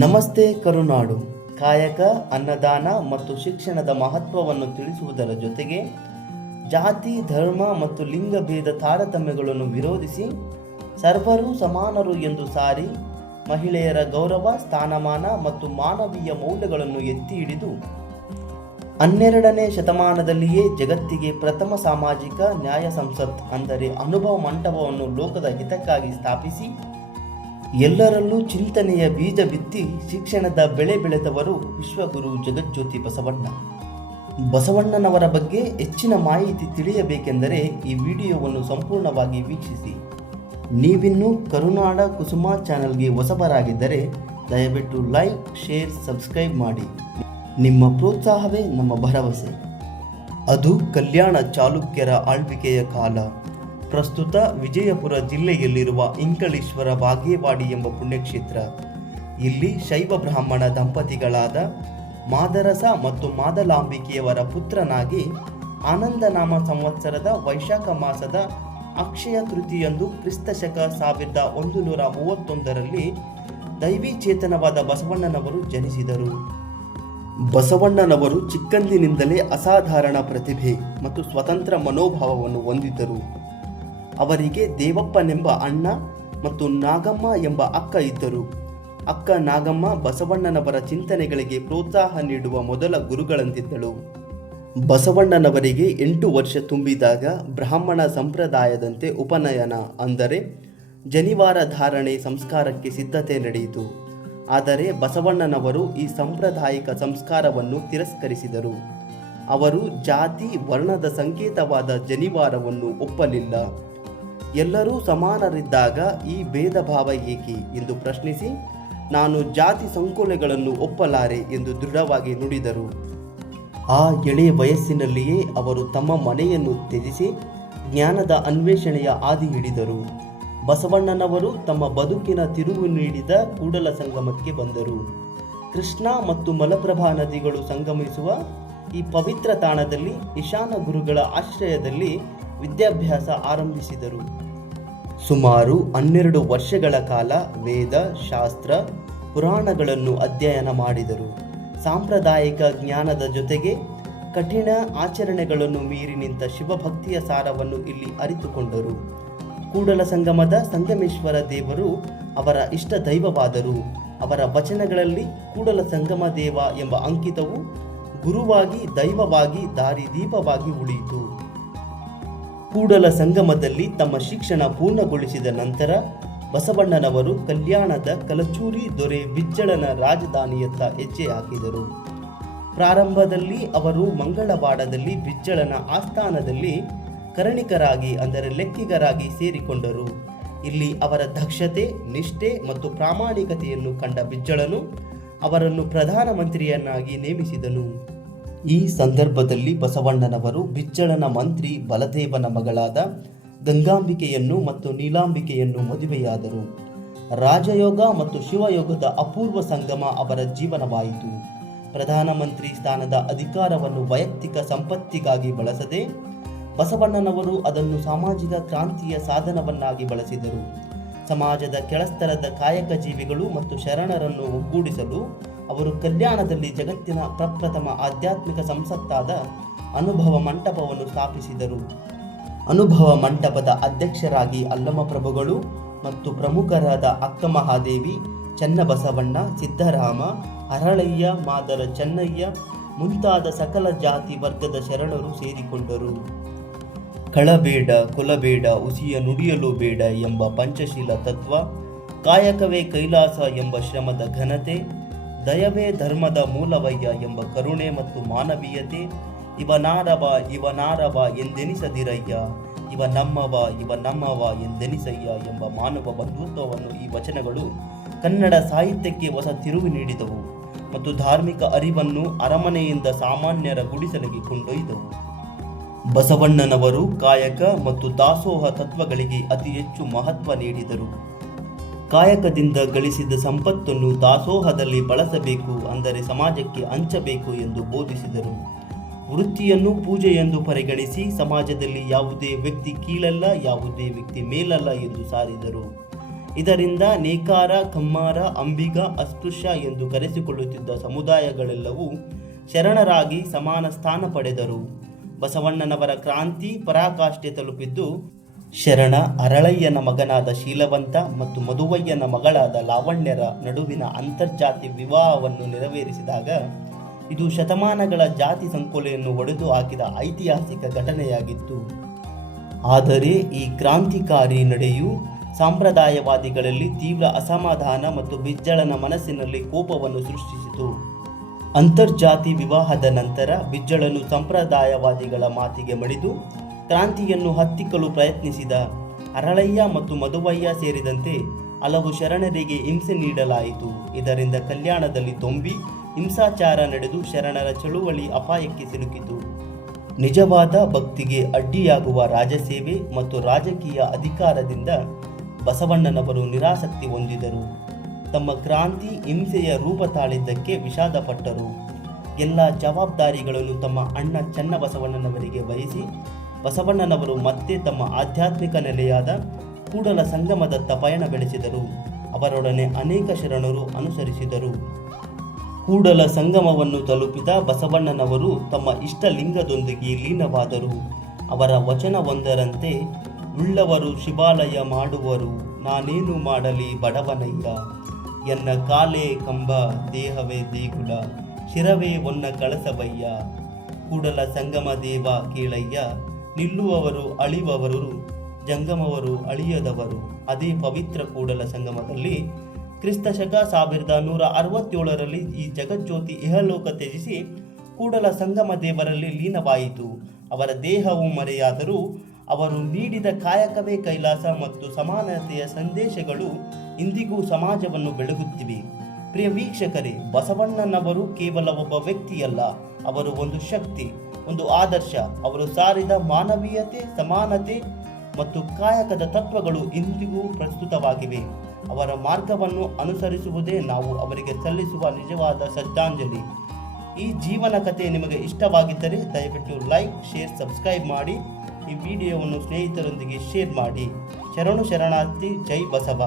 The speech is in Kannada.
ನಮಸ್ತೆ ಕರುನಾಡು. ಕಾಯಕ, ಅನ್ನದಾನ ಮತ್ತು ಶಿಕ್ಷಣದ ಮಹತ್ವವನ್ನು ತಿಳಿಸುವುದರ ಜೊತೆಗೆ ಜಾತಿ, ಧರ್ಮ ಮತ್ತು ಲಿಂಗ ಭೇದ ತಾರತಮ್ಯಗಳನ್ನು ವಿರೋಧಿಸಿ ಸರ್ವರೂ ಸಮಾನರು ಎಂದು ಸಾರಿ ಮಹಿಳೆಯರ ಗೌರವ, ಸ್ಥಾನಮಾನ ಮತ್ತು ಮಾನವೀಯ ಮೌಲ್ಯಗಳನ್ನು ಎತ್ತಿ ಹಿಡಿದು 12ನೇ ಶತಮಾನದಲ್ಲಿಯೇ ಜಗತ್ತಿಗೆ ಪ್ರಥಮ ಸಾಮಾಜಿಕ ನ್ಯಾಯ ಸಂಸತ್ ಅಂದರೆ ಅನುಭವ ಮಂಟಪವನ್ನು ಲೋಕದ ಹಿತಕ್ಕಾಗಿ ಸ್ಥಾಪಿಸಿ ಎಲ್ಲರಲ್ಲೂ ಚಿಂತನೆಯ ಬೀಜ ಬಿತ್ತಿ ಶಿಕ್ಷಣದ ಬೆಳೆ ಬೆಳೆದವರು ವಿಶ್ವಗುರು ಜಗಜ್ಯೋತಿ ಬಸವಣ್ಣ. ಬಸವಣ್ಣನವರ ಬಗ್ಗೆ ಹೆಚ್ಚಿನ ಮಾಹಿತಿ ತಿಳಿಯಬೇಕೆಂದರೆ ಈ ವಿಡಿಯೋವನ್ನು ಸಂಪೂರ್ಣವಾಗಿ ವೀಕ್ಷಿಸಿ. ನೀವಿನ್ನೂ ಕರುನಾಡ ಕುಸುಮ ಚಾನಲ್ಗೆ ಹೊಸಬರಾಗಿದ್ದರೆ ದಯವಿಟ್ಟು ಲೈಕ್, ಶೇರ್, ಸಬ್ಸ್ಕ್ರೈಬ್ ಮಾಡಿ. ನಿಮ್ಮ ಪ್ರೋತ್ಸಾಹವೇ ನಮ್ಮ ಭರವಸೆ. ಅದು ಕಲ್ಯಾಣ ಚಾಲುಕ್ಯರ ಆಳ್ವಿಕೆಯ ಕಾಲ. ಪ್ರಸ್ತುತ ವಿಜಯಪುರ ಜಿಲ್ಲೆಯಲ್ಲಿರುವ ಇಂಕಳೀಶ್ವರ ಬಾಗೇವಾಡಿ ಎಂಬ ಪುಣ್ಯಕ್ಷೇತ್ರ. ಇಲ್ಲಿ ಶೈವ ಬ್ರಾಹ್ಮಣ ದಂಪತಿಗಳಾದ ಮಾದರಸ ಮತ್ತು ಮಾದಲಾಂಬಿಕೆಯವರ ಪುತ್ರನಾಗಿ ಆನಂದನಾಮ ಸಂವತ್ಸರದ ವೈಶಾಖ ಮಾಸದ ಅಕ್ಷಯ ತೃತೀಯಂದು ಕ್ರಿಸ್ತಶಕ 1131ರಲ್ಲಿ ದೈವಿ ಚೇತನವಾದ ಬಸವಣ್ಣನವರು ಜನಿಸಿದರು. ಬಸವಣ್ಣನವರು ಚಿಕ್ಕಂದಿನಿಂದಲೇ ಅಸಾಧಾರಣ ಪ್ರತಿಭೆ ಮತ್ತು ಸ್ವತಂತ್ರ ಮನೋಭಾವವನ್ನು ಹೊಂದಿದ್ದರು. ಅವರಿಗೆ ದೇವಪ್ಪನೆಂಬ ಅಣ್ಣ ಮತ್ತು ನಾಗಮ್ಮ ಎಂಬ ಅಕ್ಕ ಇದ್ದರು. ಅಕ್ಕ ನಾಗಮ್ಮ ಬಸವಣ್ಣನವರ ಚಿಂತನೆಗಳಿಗೆ ಪ್ರೋತ್ಸಾಹ ನೀಡುವ ಮೊದಲ ಗುರುಗಳಂತಿದ್ದಳು. ಬಸವಣ್ಣನವರಿಗೆ 8 ವರ್ಷ ತುಂಬಿದಾಗ ಬ್ರಾಹ್ಮಣ ಸಂಪ್ರದಾಯದಂತೆ ಉಪನಯನ ಅಂದರೆ ಜನಿವಾರ ಧಾರಣೆ ಸಂಸ್ಕಾರಕ್ಕೆ ಸಿದ್ಧತೆ ನಡೆಯಿತು. ಆದರೆ ಬಸವಣ್ಣನವರು ಈ ಸಾಂಪ್ರದಾಯಿಕ ಸಂಸ್ಕಾರವನ್ನು ತಿರಸ್ಕರಿಸಿದರು. ಅವರು ಜಾತಿ, ವರ್ಣದ ಸಂಕೇತವಾದ ಜನಿವಾರವನ್ನು ಒಪ್ಪಲಿಲ್ಲ. ಎಲ್ಲರೂ ಸಮಾನರಿದ್ದಾಗ ಈ ಭೇದ ಭಾವ ಏಕೆ ಎಂದು ಪ್ರಶ್ನಿಸಿ, ನಾನು ಜಾತಿ ಸಂಕೋಲೆಗಳನ್ನು ಒಪ್ಪಲಾರೆ ಎಂದು ದೃಢವಾಗಿ ನುಡಿದರು. ಆ ಎಳೆಯ ವಯಸ್ಸಿನಲ್ಲಿಯೇ ಅವರು ತಮ್ಮ ಮನೆಯನ್ನು ತ್ಯಜಿಸಿ ಜ್ಞಾನದ ಅನ್ವೇಷಣೆಯ ಹಾದಿ ಹಿಡಿದರು. ಬಸವಣ್ಣನವರು ತಮ್ಮ ಬದುಕಿನ ತಿರುವು ನೀಡಿದ ಕೂಡಲ ಸಂಗಮಕ್ಕೆ ಬಂದರು. ಕೃಷ್ಣ ಮತ್ತು ಮಲಪ್ರಭಾ ನದಿಗಳು ಸಂಗಮಿಸುವ ಈ ಪವಿತ್ರ ತಾಣದಲ್ಲಿ ಈಶಾನ ಗುರುಗಳ ಆಶ್ರಯದಲ್ಲಿ ವಿದ್ಯಾಭ್ಯಾಸ ಆರಂಭಿಸಿದರು. ಸುಮಾರು 12 ವರ್ಷಗಳ ಕಾಲ ವೇದ, ಶಾಸ್ತ್ರ, ಪುರಾಣಗಳನ್ನು ಅಧ್ಯಯನ ಮಾಡಿದರು. ಸಾಂಪ್ರದಾಯಿಕ ಜ್ಞಾನದ ಜೊತೆಗೆ ಕಠಿಣ ಆಚರಣೆಗಳನ್ನು ಮೀರಿ ನಿಂತ ಶಿವಭಕ್ತಿಯ ಸಾರವನ್ನು ಇಲ್ಲಿ ಅರಿತುಕೊಂಡರು. ಕೂಡಲ ಸಂಗಮದ ಸಂಗಮೇಶ್ವರ ದೇವರು ಅವರ ಇಷ್ಟ ದೈವವಾದರು. ಅವರ ವಚನಗಳಲ್ಲಿ ಕೂಡಲ ಸಂಗಮ ದೇವ ಎಂಬ ಅಂಕಿತವು ಗುರುವಾಗಿ, ದೈವವಾಗಿ, ದಾರಿದೀಪವಾಗಿ ಉಳಿಯಿತು. ಕೂಡಲ ಸಂಗಮದಲ್ಲಿ ತಮ್ಮ ಶಿಕ್ಷಣ ಪೂರ್ಣಗೊಳಿಸಿದ ನಂತರ ಬಸವಣ್ಣನವರು ಕಲ್ಯಾಣದ ಕಲಚೂರಿ ದೊರೆ ಬಿಜ್ಜಳನ ರಾಜಧಾನಿಯತ್ತ ಹೆಜ್ಜೆ ಹಾಕಿದರು. ಪ್ರಾರಂಭದಲ್ಲಿ ಅವರು ಮಂಗಳವಾಡದಲ್ಲಿ ಬಿಜ್ಜಳನ ಆಸ್ಥಾನದಲ್ಲಿ ಕರಣಿಕರಾಗಿ ಅಂದರೆ ಲೆಕ್ಕಿಗರಾಗಿ ಸೇರಿಕೊಂಡರು. ಇಲ್ಲಿ ಅವರ ದಕ್ಷತೆ, ನಿಷ್ಠೆ ಮತ್ತು ಪ್ರಾಮಾಣಿಕತೆಯನ್ನು ಕಂಡ ಬಿಜ್ಜಳನು ಅವರನ್ನು ಪ್ರಧಾನಮಂತ್ರಿಯನ್ನಾಗಿ ನೇಮಿಸಿದನು. ಈ ಸಂದರ್ಭದಲ್ಲಿ ಬಸವಣ್ಣನವರು ಬಿಜ್ಜಳನ ಮಂತ್ರಿ ಬಲದೇವನ ಮಗಳಾದ ಗಂಗಾಂಬಿಕೆಯನ್ನು ಮತ್ತು ನೀಲಾಂಬಿಕೆಯನ್ನು ಮದುವೆಯಾದರು. ರಾಜಯೋಗ ಮತ್ತು ಶಿವಯೋಗದ ಅಪೂರ್ವ ಸಂಗಮ ಅವರ ಜೀವನವಾಯಿತು. ಪ್ರಧಾನಮಂತ್ರಿ ಸ್ಥಾನದ ಅಧಿಕಾರವನ್ನು ವೈಯಕ್ತಿಕ ಸಂಪತ್ತಿಗಾಗಿ ಬಳಸದೆ ಬಸವಣ್ಣನವರು ಅದನ್ನು ಸಾಮಾಜಿಕ ಕ್ರಾಂತಿಯ ಸಾಧನವನ್ನಾಗಿ ಬಳಸಿದರು. ಸಮಾಜದ ಕೆಳಸ್ತರದ ಕಾಯಕ ಜೀವಿಗಳು ಮತ್ತು ಶರಣರನ್ನು ಒಗ್ಗೂಡಿಸಲು ಅವರು ಕಲ್ಯಾಣದಲ್ಲಿ ಜಗತ್ತಿನ ಪ್ರಪ್ರಥಮ ಆಧ್ಯಾತ್ಮಿಕ ಸಂಸತ್ತಾದ ಅನುಭವ ಮಂಟಪವನ್ನು ಸ್ಥಾಪಿಸಿದರು. ಅನುಭವ ಮಂಟಪದ ಅಧ್ಯಕ್ಷರಾಗಿ ಅಲ್ಲಮಪ್ರಭುಗಳು ಮತ್ತು ಪ್ರಮುಖರಾದ ಅಕ್ಕಮಹಾದೇವಿ, ಚನ್ನಬಸವಣ್ಣ, ಸಿದ್ದರಾಮ, ಹರಳಯ್ಯ, ಮಾದರ ಚೆನ್ನಯ್ಯ ಮುಂತಾದ ಸಕಲ ಜಾತಿ ವರ್ಗದ ಶರಣರು ಸೇರಿಕೊಂಡರು. ಕಳಬೇಡ, ಕೊಲಬೇಡ, ಹುಸಿಯ ನುಡಿಯಲು ಬೇಡ ಎಂಬ ಪಂಚಶೀಲ ತತ್ವ, ಕಾಯಕವೇ ಕೈಲಾಸ ಎಂಬ ಶ್ರಮದ ಘನತೆ, ದಯವೇ ಧರ್ಮದ ಮೂಲವಯ್ಯ ಎಂಬ ಕರುಣೆ ಮತ್ತು ಮಾನವೀಯತೆ, ಇವನಾರವ ಎಂದೆನಿಸದಿರಯ್ಯ, ಇವ ನಮ್ಮವ ಎಂದೆನಿಸಯ್ಯ ಎಂಬ ಮಾನವ ಬಂಧುತ್ವವನ್ನು ಈ ವಚನಗಳು ಕನ್ನಡ ಸಾಹಿತ್ಯಕ್ಕೆ ಹೊಸ ತಿರುವು ನೀಡಿದವು ಮತ್ತು ಧಾರ್ಮಿಕ ಅರಿವನ್ನು ಅರಮನೆಯಿಂದ ಸಾಮಾನ್ಯರ ಗುಡಿಸಲಿಗೆ ಕೊಂಡೊಯ್ದವು. ಬಸವಣ್ಣನವರು ಕಾಯಕ ಮತ್ತು ದಾಸೋಹ ತತ್ವಗಳಿಗೆ ಅತಿ ಹೆಚ್ಚು ಮಹತ್ವ ನೀಡಿದರು. ಕಾಯಕದಿಂದ ಗಳಿಸಿದ ಸಂಪತ್ತನ್ನು ದಾಸೋಹದಲ್ಲಿ ಬಳಸಬೇಕು, ಅಂದರೆ ಸಮಾಜಕ್ಕೆ ಹಂಚಬೇಕು ಎಂದು ಬೋಧಿಸಿದರು. ವೃತ್ತಿಯನ್ನು ಪೂಜೆಯೆಂದು ಪರಿಗಣಿಸಿ ಸಮಾಜದಲ್ಲಿ ಯಾವುದೇ ವ್ಯಕ್ತಿ ಕೀಳಲ್ಲ, ಯಾವುದೇ ವ್ಯಕ್ತಿ ಮೇಲಲ್ಲ ಎಂದು ಸಾರಿದರು. ಇದರಿಂದ ನೇಕಾರ, ಕಮ್ಮಾರ, ಅಂಬಿಗ, ಅಸ್ಪೃಶ್ಯ ಎಂದು ಕರೆಸಿಕೊಳ್ಳುತ್ತಿದ್ದ ಸಮುದಾಯಗಳೆಲ್ಲವೂ ಶರಣರಾಗಿ ಸಮಾನ ಸ್ಥಾನ ಪಡೆದರು. ಬಸವಣ್ಣನವರ ಕ್ರಾಂತಿ ಪರಾಕಾಷ್ಠೆ ತಲುಪಿದ್ದು ಶರಣ ಅರಳಯ್ಯನ ಮಗನಾದ ಶೀಲವಂತ ಮತ್ತು ಮಧುವಯ್ಯನ ಮಗಳಾದ ಲಾವಣ್ಯರ ನಡುವಿನ ಅಂತರ್ಜಾತಿ ವಿವಾಹವನ್ನು ನೆರವೇರಿಸಿದಾಗ ಇದು ಶತಮಾನಗಳ ಜಾತಿ ಸಂಕೋಲೆಯನ್ನು ಒಡೆದು ಹಾಕಿದ ಐತಿಹಾಸಿಕ ಘಟನೆಯಾಗಿತ್ತು. ಆದರೆ ಈ ಕ್ರಾಂತಿಕಾರಿ ನಡೆಯು ಸಾಂಪ್ರದಾಯವಾದಿಗಳಲ್ಲಿ ತೀವ್ರ ಅಸಮಾಧಾನ ಮತ್ತು ಬಿಜ್ಜಳನ ಮನಸ್ಸಿನಲ್ಲಿ ಕೋಪವನ್ನು ಸೃಷ್ಟಿಸಿತು. ಅಂತರ್ಜಾತಿ ವಿವಾಹದ ನಂತರ ಬಿಜ್ಜಳನು ಸಂಪ್ರದಾಯವಾದಿಗಳ ಮಾತಿಗೆ ಮಣಿದು ಕ್ರಾಂತಿಯನ್ನು ಹತ್ತಿಕ್ಕಲು ಪ್ರಯತ್ನಿಸಿದ. ಅರಳಯ್ಯ ಮತ್ತು ಮಧುವಯ್ಯ ಸೇರಿದಂತೆ ಹಲವು ಶರಣರಿಗೆ ಹಿಂಸೆ ನೀಡಲಾಯಿತು. ಇದರಿಂದ ಕಲ್ಯಾಣದಲ್ಲಿ ದೊಂಬಿ ಹಿಂಸಾಚಾರ ನಡೆದು ಶರಣರ ಚಳುವಳಿ ಅಪಾಯಕ್ಕೆ ಸಿಲುಕಿತು. ನಿಜವಾದ ಭಕ್ತಿಗೆ ಅಡ್ಡಿಯಾಗುವ ರಾಜಸೇವೆ ಮತ್ತು ರಾಜಕೀಯ ಅಧಿಕಾರದಿಂದ ಬಸವಣ್ಣನವರು ನಿರಾಸಕ್ತಿ ಹೊಂದಿದರು. ತಮ್ಮ ಕ್ರಾಂತಿ ಹಿಂಸೆಯ ರೂಪ ತಾಳಿದ್ದಕ್ಕೆ ವಿಷಾದಪಟ್ಟರು. ಎಲ್ಲ ಜವಾಬ್ದಾರಿಗಳನ್ನು ತಮ್ಮ ಅಣ್ಣ ಚನ್ನಬಸವಣ್ಣನವರಿಗೆ ವಹಿಸಿ ಬಸವಣ್ಣನವರು ಮತ್ತೆ ತಮ್ಮ ಆಧ್ಯಾತ್ಮಿಕ ನೆಲೆಯಾದ ಕೂಡಲ ಸಂಗಮದತ್ತ ಪಯಣ ಬೆಳೆಸಿದರು. ಅವರೊಡನೆ ಅನೇಕ ಶರಣರು ಅನುಸರಿಸಿದರು. ಕೂಡಲ ಸಂಗಮವನ್ನು ತಲುಪಿದ ಬಸವಣ್ಣನವರು ತಮ್ಮ ಇಷ್ಟಲಿಂಗದೊಂದಿಗೆ ಲೀನವಾದರು. ಅವರ ವಚನವೊಂದರಂತೆ, ಉಳ್ಳವರು ಶಿವಾಲಯ ಮಾಡುವರು, ನಾನೇನು ಮಾಡಲಿ ಬಡವನಯ್ಯ, ಎನ್ನ ಕಾಲೇ ಕಂಬ, ದೇಹವೇ ದೇಗುಲ, ಶಿರವೇ ಒನ್ನ ಕಳಸವಯ್ಯ, ಕೂಡಲ ಸಂಗಮ ದೇವ ಕೇಳಯ್ಯ, ನಿಲ್ಲುವವರು ಅಳಿವವರು, ಜಂಗಮವರು ಅಳಿಯದವರು. ಅದೇ ಪವಿತ್ರ ಕೂಡಲ ಸಂಗಮದಲ್ಲಿ ಕ್ರಿಸ್ತಶಕ 1167ರಲ್ಲಿ ಈ ಜಗಜ್ಯೋತಿ ಇಹಲೋಕ ತ್ಯಜಿಸಿ ಕೂಡಲ ಸಂಗಮ ದೇವರಲ್ಲಿ ಲೀನವಾಯಿತು. ಅವರ ದೇಹವು ಮರೆಯಾದರೂ ಅವರು ನೀಡಿದ ಕಾಯಕವೇ ಕೈಲಾಸ ಮತ್ತು ಸಮಾನತೆಯ ಸಂದೇಶಗಳು ಇಂದಿಗೂ ಸಮಾಜವನ್ನು ಬೆಳಗುತ್ತಿವೆ. ಪ್ರಿಯ ವೀಕ್ಷಕರೇ, ಬಸವಣ್ಣನವರು ಕೇವಲ ಒಬ್ಬ ವ್ಯಕ್ತಿಯಲ್ಲ, ಅವರು ಒಂದು ಶಕ್ತಿ, ಒಂದು ಆದರ್ಶ. ಅವರು ಸಾರಿದ ಮಾನವೀಯತೆ, ಸಮಾನತೆ ಮತ್ತು ಕಾಯಕದ ತತ್ವಗಳು ಇಂದಿಗೂ ಪ್ರಸ್ತುತವಾಗಿವೆ. ಅವರ ಮಾರ್ಗವನ್ನು ಅನುಸರಿಸುವುದೇ ನಾವು ಅವರಿಗೆ ಸಲ್ಲಿಸುವ ನಿಜವಾದ ಶ್ರದ್ಧಾಂಜಲಿ. ಈ ಜೀವನ ಕಥೆ ನಿಮಗೆ ಇಷ್ಟವಾಗಿದ್ದರೆ ದಯವಿಟ್ಟು ಲೈಕ್, ಶೇರ್, ಸಬ್ಸ್ಕ್ರೈಬ್ ಮಾಡಿ. ಈ ವಿಡಿಯೋವನ್ನು ಸ್ನೇಹಿತರೊಂದಿಗೆ ಶೇರ್ ಮಾಡಿ. ಶರಣು ಶರಣಾರ್ಥಿ. ಜೈ ಬಸವ.